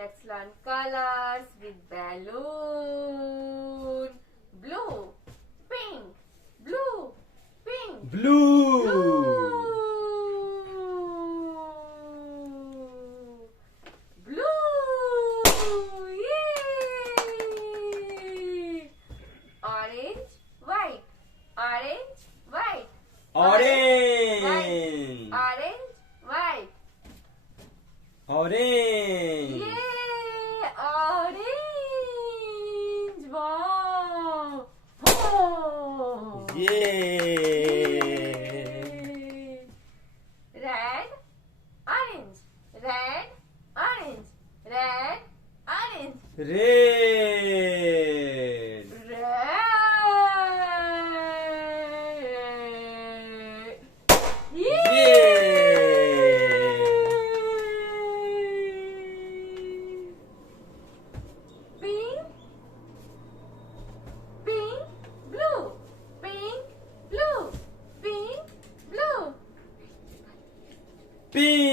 let's learn colors with balloon. Blue, pink, blue, pink, Blue. Blue. Yay! Orange, white, orange, white. Orange. Orange, white. Orange. Yay! Orange! Wow! Oh! Yay! Red, orange, red, orange, red, orange, Red. red. Pink, pink, blue, pink, blue, pink, blue. Pink.